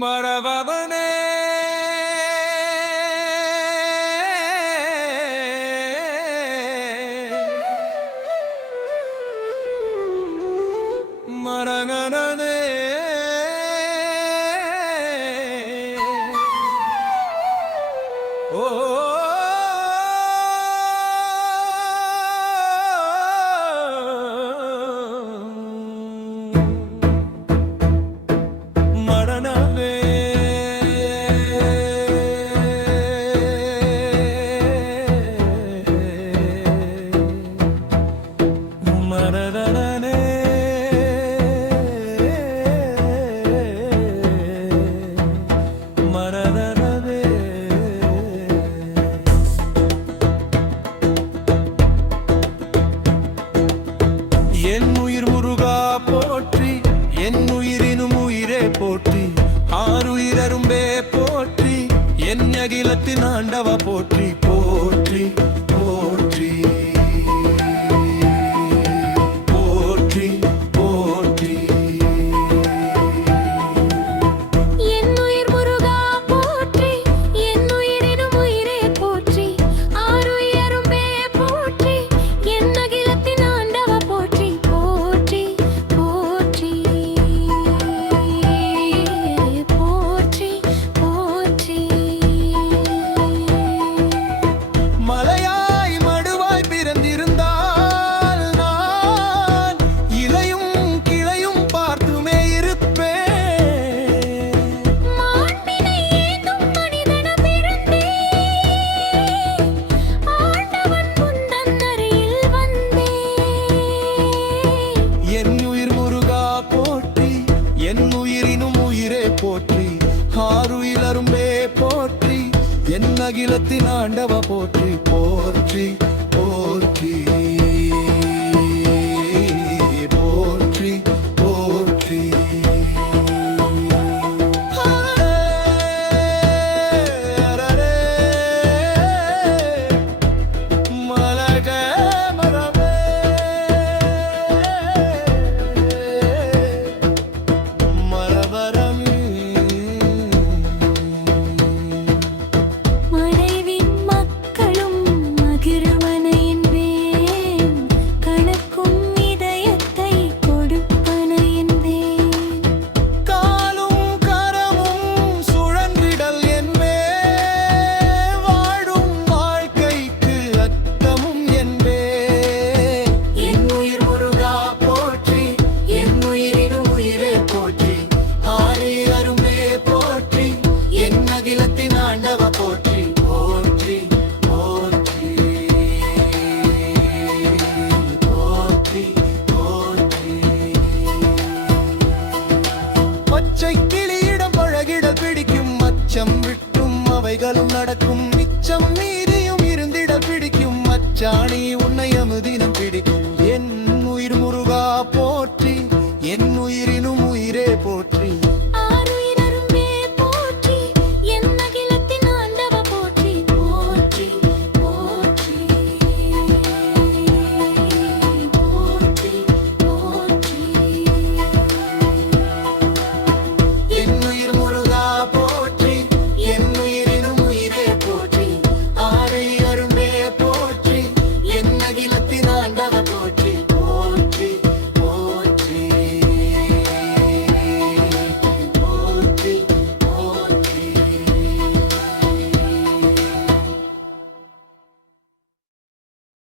மரபவனே மரகனே ஓ என் உயிர் முருகா போற்றி, என் உயிரினும் உயிரே போற்றி, ஆறுயிர் அரும்பே போற்றி, என் அகிலத்தின் ஆண்டவ போற்றி போற்றி போற்றி போற்றி போற்றி. என் உயிர் முருகா போற்றி, என் உயிரினும் உயிரே போற்றி, ஆறுயிர் அரும்பே போற்றி, என் அகிலத்தின் ஆண்டவ போற்றி போற்றி போற்றி போற்றி போற்றி. மலையாய் மடுவாய் பிறந்திருந்தால் நான் இலையும் கிளையும் பார்த்துமே இருப்பேன். மாண்பினை ஏந்தும் மனிதனாய் பிறந்தேன், ஆண்டவன் முந்தன் அருகில் வந்தேன். என் உயிர் முருகா போற்றி, என் உயிரினும் உயிரே போற்றி, ஆறுயிர் அரும்பே போற்றி, என் அகிலத்தின் ஆண்டவ போற்றி போற்றி போற்றி போற்றி போற்றி. மலக மரமே மரவரம் மறைவின் மக்களும் மகிழ்வன என்பேன், கணக்கும் இதயத்தை கொடுப்பன என்பேன். காலும் கரமும் சுழன்றிடல் என்பே, வாழும் வாழ்க்கைக்கு அர்த்தமும் என்பே. என் உயிர் முருகா போற்றி, என் உயிரினும் உயிரே போற்றி, ஆறுயிர் அரும்பே போற்றி, என் அகிலத்தின் ஆண்டவ போற்றி போற்றி போற்றி போற்றி போற்றி. பச்சை கிளியிடம் பழகிடல் பிடிக்கும், அச்சம் விட்டும் அவைகளும் நடக்கும், மிச்சம் மீதியும் இருந்திடல் பிடிக்கும், மச்சாணி உன்னை அமுதினம் பிடிக்கும்.